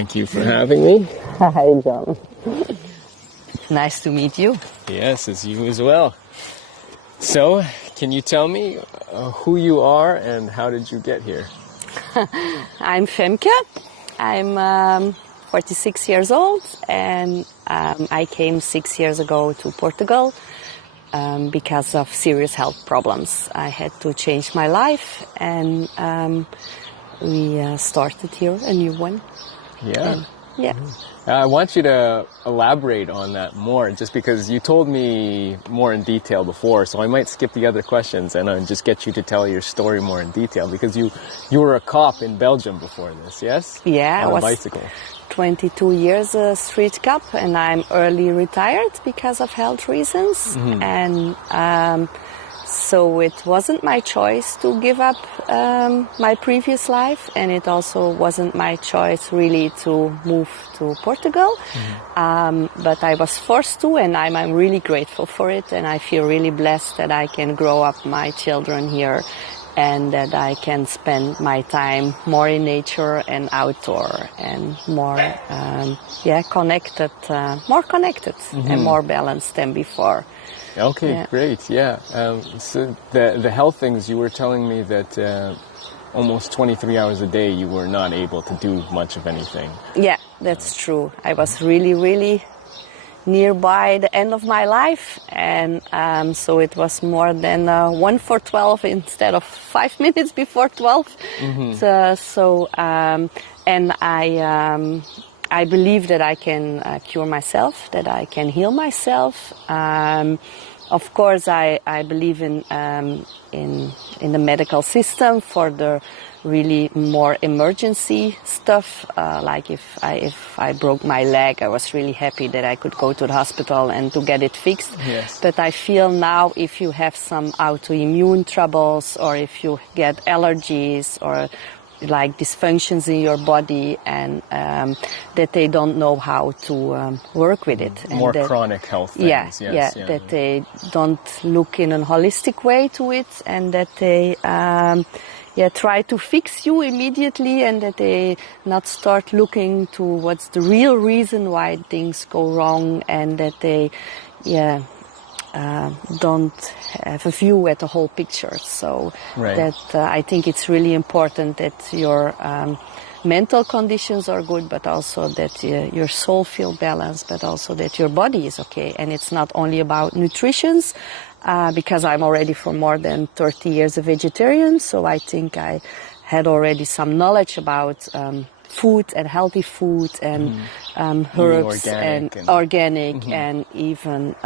Thank you for having me. Hi, John. Nice to meet you. Yes, it's you as well. So, can you tell me who you are and how did you get here? I'm Femke. I'm 46 years old and I came 6 years ago to Portugal because of serious health problems. I had to change my life and we started here a new one. Yeah. And, yeah. I want you to elaborate on that more, just because you told me more in detail before, so I might skip the other questions and just get you to tell your story more in detail, because you were a cop in Belgium before this, yes? Yeah, on I a was bicycle. 22 years a street cop, and I'm early retired because of health reasons. Mm-hmm. And so it wasn't my choice to give up my previous life, and it also wasn't my choice really to move to Portugal. Mm-hmm. But I was forced to, and I'm really grateful for it, and I feel really blessed that I can grow up my children here and that I can spend my time more in nature and outdoor and more connected, mm-hmm. and more balanced than before. Okay, yeah. Great, yeah. So the health things, you were telling me that almost 23 hours a day you were not able to do much of anything. Yeah, that's true. I was really nearby the end of my life, and so it was more than 1 for 12 instead of 5 minutes before 12. Mm-hmm. And I believe that I can cure myself, that I can heal myself. Of course, I believe in the medical system for the really more emergency stuff. Like if I broke my leg, I was really happy that I could go to the hospital and to get it fixed. Yes. But I feel now if you have some autoimmune troubles or if you get allergies or like dysfunctions in your body, and that they don't know how to work with it. More and chronic health things. Yeah, that they don't look in a holistic way to it, and that they try to fix you immediately, and that they not start looking to what's the real reason why things go wrong, and that they don't have a view at the whole picture. So right. that I think it's really important that your mental conditions are good, but also that your soul feel balanced, but also that your body is okay. And it's not only about nutrition, because I'm already for more than 30 years a vegetarian, so I think I had already some knowledge about food and healthy food and herbs and organic mm-hmm. and even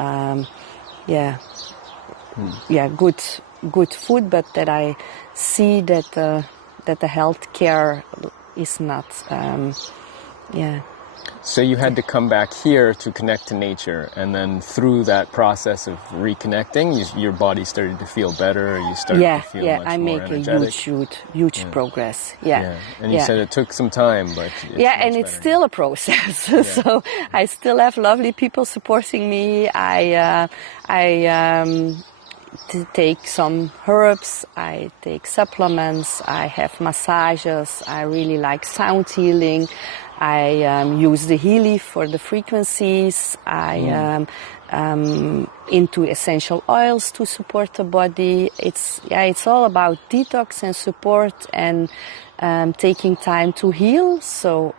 good food, but that I see that the health care is not So you had to come back here to connect to nature, and then through that process of reconnecting, your body started to feel better. You started to feel much I more make energetic. a huge progress. Yeah. And you said it took some time, but it's still a process. So I still have lovely people supporting me. I take some herbs, I take supplements, I have massages, I really like sound healing, I use the Healy for the frequencies, I into essential oils to support the body. It's all about detox and support and taking time to heal. So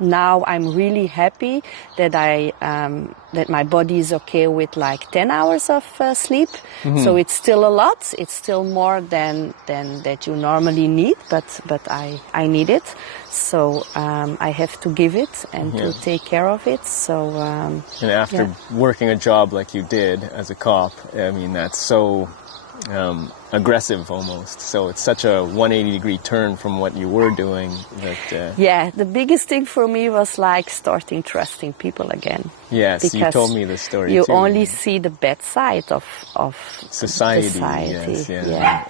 now I'm really happy that that my body is okay with like 10 hours of sleep. Mm-hmm. So it's still a lot. It's still more than that you normally need, but I need it. So I have to give it and to take care of it. So and after working a job like you did as a cop, I mean that's so aggressive almost. So it's such a 180-degree turn from what you were doing. That the biggest thing for me was like starting trusting people again. Yes, because you told me the story you too. only see the bad side of society. Yes,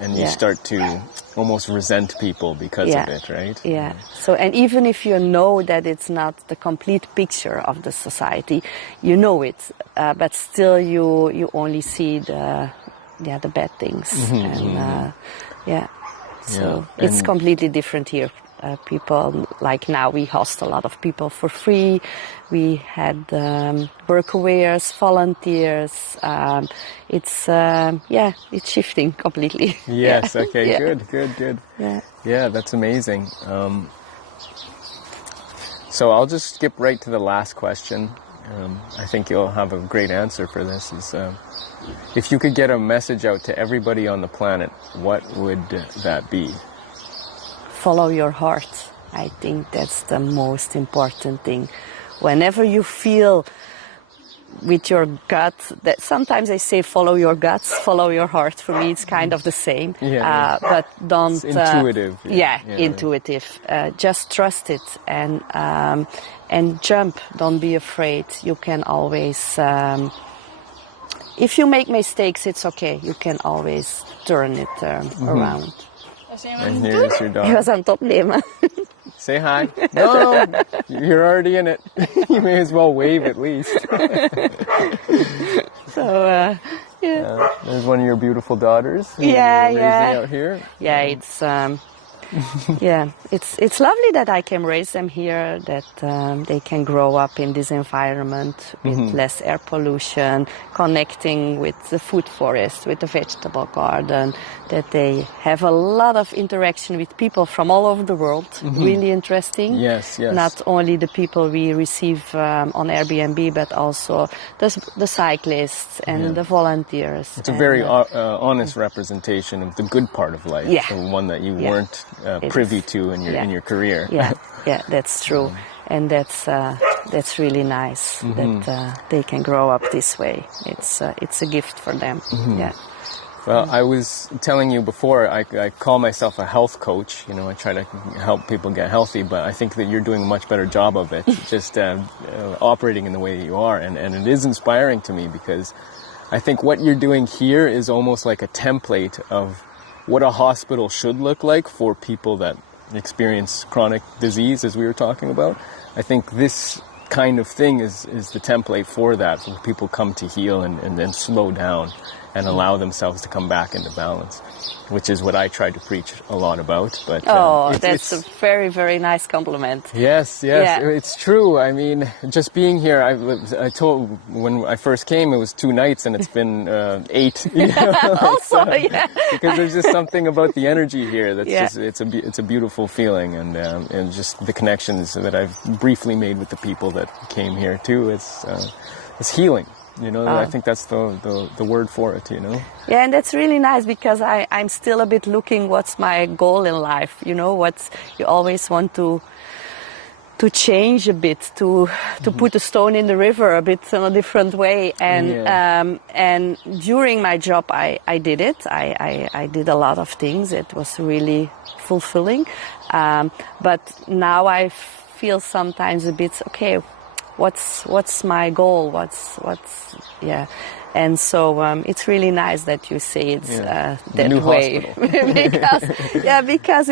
and you start to almost resent people because of it, right? Yeah. So, and even if you know that it's not the complete picture of the society, you know it, but still you only see the bad things. Mm-hmm, and so it's completely different here. people, like now we host a lot of people for free. We had workers, volunteers. It's shifting completely. Yes. Yeah. Okay. Yeah. Good. Yeah. Yeah, that's amazing. So I'll just skip right to the last question. I think you'll have a great answer for this. Is if you could get a message out to everybody on the planet, what would that be? Follow your heart. I think that's the most important thing. Whenever you feel with your gut, that sometimes I say follow your guts, follow your heart. For me, it's kind of the same. Yeah. But don't. It's intuitive. Intuitive. Just trust it and jump. Don't be afraid. You can always. If you make mistakes, it's okay. You can always turn it around. And here's your Ik dog. was aan het opnemen. Say hi. No, you're already in it. You may as well wave at least. So, There's one of your beautiful daughters. Who Yeah, you're yeah. raising out here. Yeah, it's lovely that I can raise them here, that they can grow up in this environment with less air pollution, connecting with the food forest, with the vegetable garden, that they have a lot of interaction with people from all over the world. Really interesting. Yes. Not only the people we receive on Airbnb, but also the cyclists and the volunteers. It's a very honest representation of the good part of life, Yeah. the one that you Yeah. weren't It privy is. to in your career. Yeah, that's true, and that's really nice that they can grow up this way. It's a gift for them. Yeah. Well, I was telling you before, I call myself a health coach. You know, I try to help people get healthy, but I think that you're doing a much better job of it, just operating in the way that you are. And it is inspiring to me because I think what you're doing here is almost like a template of what a hospital should look like for people that experience chronic disease, as we were talking about. I think this kind of thing is the template for that, for people come to heal and then slow down and allow themselves to come back into balance, which is what I try to preach a lot about. But That's a very, very nice compliment. Yes, Yeah. it's true. I mean, just being here, I told when I first came, it was 2 nights, and it's been 8. You know? Also, Because there's just something about the energy here that's Yeah. just it's a beautiful feeling, and just the connections that I've briefly made with the people that came here too. It's healing. You know, I think that's the word for it, you know? Yeah, and that's really nice because I'm still a bit looking what's my goal in life, you know, you always want to change a bit, to put a stone in the river a bit in a different way. And during my job, I did it. I did a lot of things. It was really fulfilling. But now I feel sometimes a bit, okay, what's my goal? And so it's really nice that you say it's that new way. because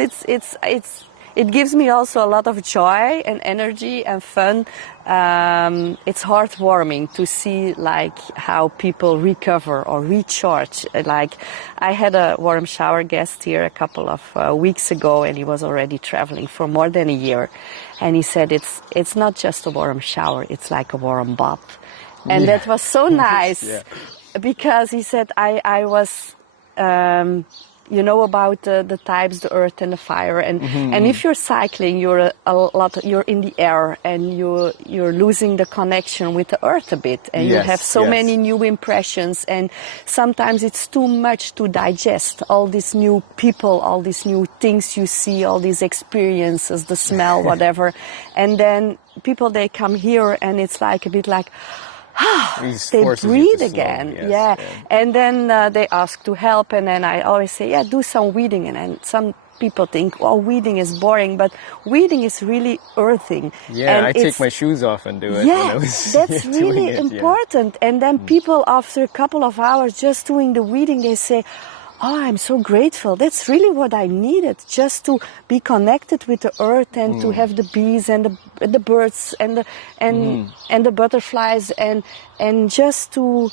it gives me also a lot of joy and energy and fun. It's heartwarming to see like how people recover or recharge. Like I had a warm shower guest here a couple of weeks ago, and he was already traveling for more than a year, and he said it's not just a warm shower, it's like a warm bath. And that was so nice because he said I was you know about the types, the earth and the fire, and if you're cycling, you're in the air, and you're losing the connection with the earth a bit, and you have so many new impressions, and sometimes it's too much to digest, all these new people, all these new things you see, all these experiences, the smell, whatever, and then people, they come here and it's like a bit like, they breathe again. Yes. And then they ask to help, and then I always say, do some weeding. And then some people think, weeding is boring, but weeding is really earthing. Yeah, and I take my shoes off and do it. Yeah, when I was that's doing really it, important. And then people, after a couple of hours just doing the weeding, they say, I'm so grateful. That's really what I needed, just to be connected with the earth and to have the bees and the birds and the butterflies and just to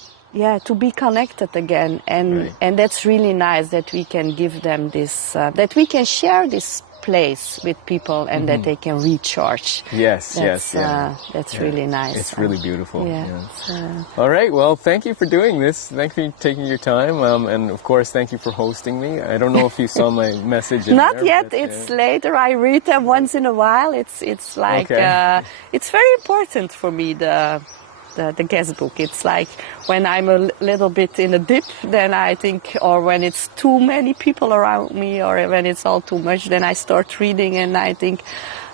be connected again. And that's really nice that we can give them this, that we can share this place with people and that they can recharge. Yes, That's, yes, that's really nice. It's really beautiful. Yeah. Yeah. All right. Well, thank you for doing this. Thank you for taking your time. And of course, thank you for hosting me. I don't know if you saw my message. Not there, yet. but, It's later. I read them once in a while. It's like Okay. it's very important for me. The guest book. It's like when I'm a little bit in a dip, then I think, or when it's too many people around me, or when it's all too much, then I start reading and I think,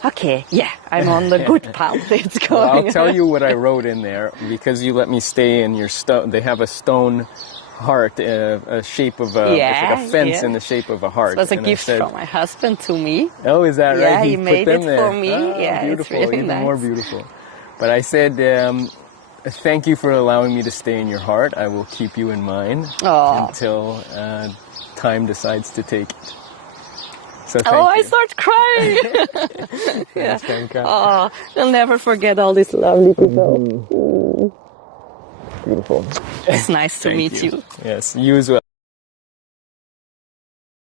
okay, yeah, I'm on the good path. It's going. Well, I'll tell you what I wrote in there because you let me stay in your stone. They have a stone heart, a shape of a, it's like a fence in the shape of a heart. It was a And gift from my husband to me. Oh, is that right? Yeah, he made put them it there. for me. Oh, Yeah, it's beautiful, really even nice. more beautiful. But I said, thank you for allowing me to stay in your heart. I will keep you in mind until time decides to take it. So thank you. I start crying. Thanks, Femke. Oh, I'll never forget all these lovely people. Beautiful. It's nice to Thank meet you. Yes, you as well.